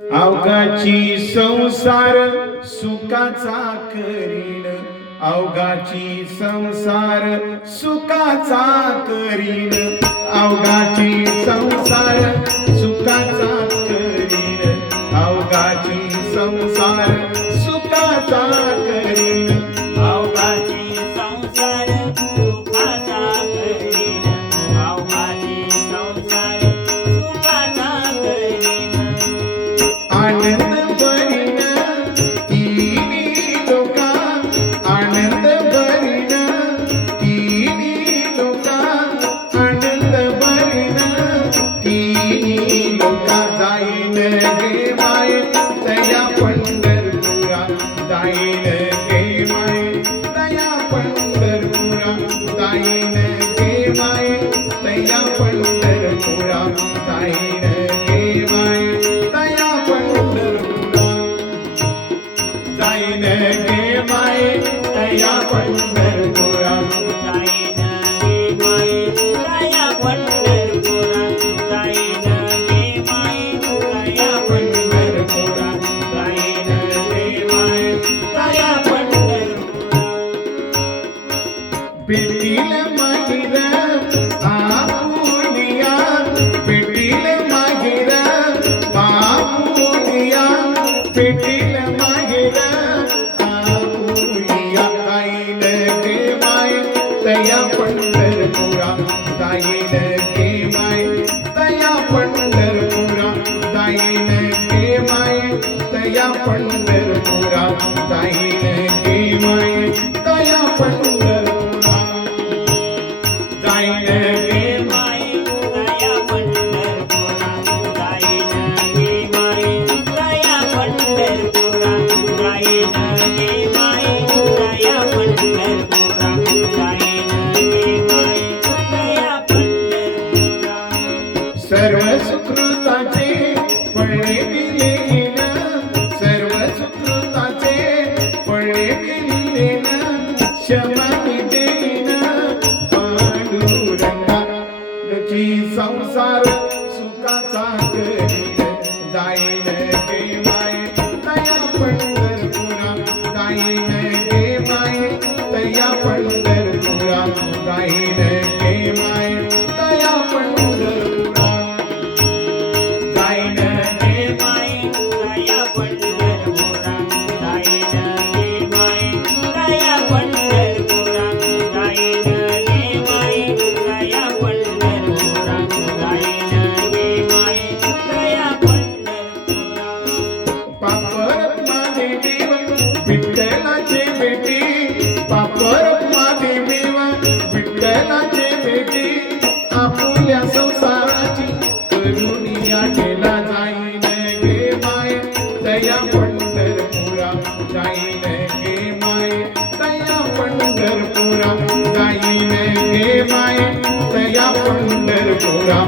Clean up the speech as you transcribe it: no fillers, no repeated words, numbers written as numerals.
अवघाची संसार सुखाचा करीन, अवघाची संसार सुखाचा करीन, अवघाची संसार सुखाचा करीन, अवघाची संसार सुखाचा करीन, अवघाची संसार सुखाचा करीन, अवघाची संसार सुखाचा करीन. आनंद भरीन तिन्ही लोका, आनंद भरीन तिन्ही लोका, आनंद भरीन तिन्ही लोका. जाईन गे माय तया पंढरपुरा, जाईन गे माय तया पंढरपुरा, जाईन गे माय तया पंढरपुरा, जाईन गे माय तया पंढरपुरा, जाईन गे माय तया पंढरपुरा. जाईन गे माय तया पंढरपुरा, जाईन गे माय तया पंढरपुरा, जाईन गे माय तया पंढरपुरा. भेटील माहिर आपुलिया, भेटील माहिर बापुलिया, भेटील माहिर आपुलिया. जाईन गे माय तया पंढरपुरा, जाईन गे माय तया पंढरपुरा, जाईन गे माय तया पंढरपुरा, जाईन गे माय तया पंढरपुरा, जाईन गे माय तया पंढरपुरा, जाईन गे माय तया पंढरपुरा, जाईन गे माय तया पंढरपुरा, जाईन गे माय तया पंढरपुरा. सर्व सुकृताचे फळे दिलेन, सर्व सुकृताचे फळे दिलेन, क्षमा देईन पांडुरंगा. गची संसार सुखाचा करीन, जाईन गे माय तया पंढरपुरा, जाईन गे माय तया पंढरपुरा, जाईन गे माय तया पंढरपुरा, जाईन गे माय तया पंढरपुरा, जाईन गे माय तया पंढरपुरा, जाईन गे माय तया पंढरपुरा, जाईन गे माय तया पंढरपुरा. पापर महादेव विठ्ठलाचे बेटी, पापर महादेव विठ्ठलाचे बेटी, आपुल्या संसाराची करुणिया केला. जाईन गे माय तया पंढरपुरा, जाईन गे माय तया पंढरपुरा, जाईन गे माय तया पंढरपुरा.